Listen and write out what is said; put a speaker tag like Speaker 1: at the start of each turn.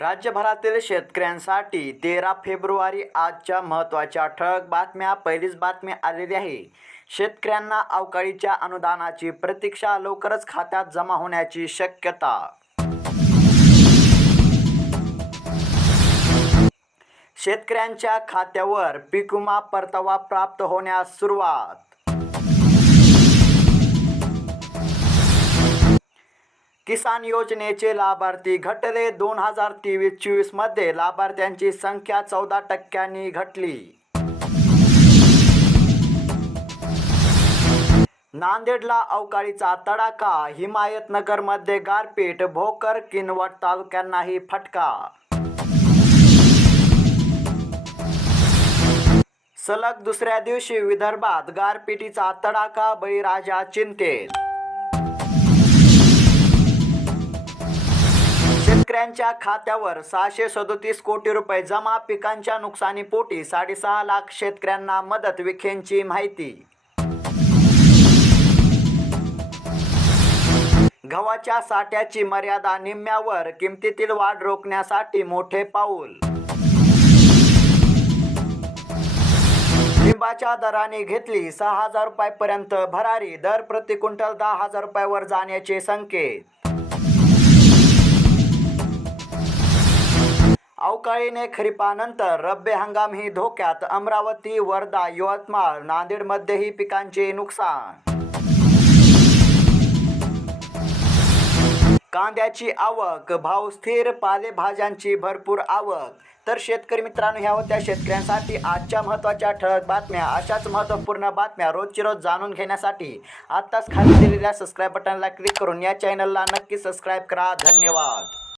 Speaker 1: राज्यभरातील शेतकऱ्यांसाठी तेरा फेब्रुवारी आजच्या महत्त्वाच्या ठळक बातम्या पहिलीच बातमी आलेली आहे. शेतकऱ्यांना अवकाळीच्या अनुदानाची प्रतीक्षा लवकरच खात्यात जमा होण्याची शक्यता. शेतकऱ्यांच्या खात्यावर पीक विमा परतावा प्राप्त होण्यास सुरुवात. किसान योजनेचे लाभार्थी घटले दोन हजार तेवीस चोवीसमध्ये लाभार्थ्यांची संख्या चौदा टक्क्यांनी घटली. नांदेडला अवकाळीचा तडाखा. हिमायतनगरमध्ये गारपीट. भोकर किनवट तालुक्यांनाही फटका. सलग दुसऱ्या दिवशी विदर्भात गारपिटीचा तडाखा बळीराजा चिंतेत. शेतकऱ्यांच्या खात्यावर सहाशे सदोतीस कोटी रुपये जमा पिकांच्या नुकसानीपोटी साडेसहा लाख शेतकऱ्यांना मदत विखेंची माहिती. गव्हाच्या साठ्याची मर्यादा निम्म्यावर किमतीतील वाढ रोखण्यासाठी मोठे पाऊल. लिंबाच्या दराने घेतली सहा हजार रुपयापर्यंत भरारी दर प्रति क्विंटल दहा हजार रुपयावर जाण्याचे संकेत. अवकाळीने खरीपानंतर रब्बी हंगामही धोक्यात अमरावती वर्धा यवतमाळ नांदेडमध्येही पिकांचे नुकसान. कांद्याची आवक भाव स्थिर पालेभाज्यांची भरपूर आवक. तर शेतकरी मित्रांनो ह्या होत्या शेतकऱ्यांसाठी आजच्या महत्त्वाच्या ठळक बातम्या. अशाच महत्त्वपूर्ण बातम्या रोजची रोज जाणून घेण्यासाठी आत्ताच खाली दिलेल्या सबस्क्राईब बटनला क्लिक करून या चॅनलला नक्की सबस्क्राईब करा. धन्यवाद.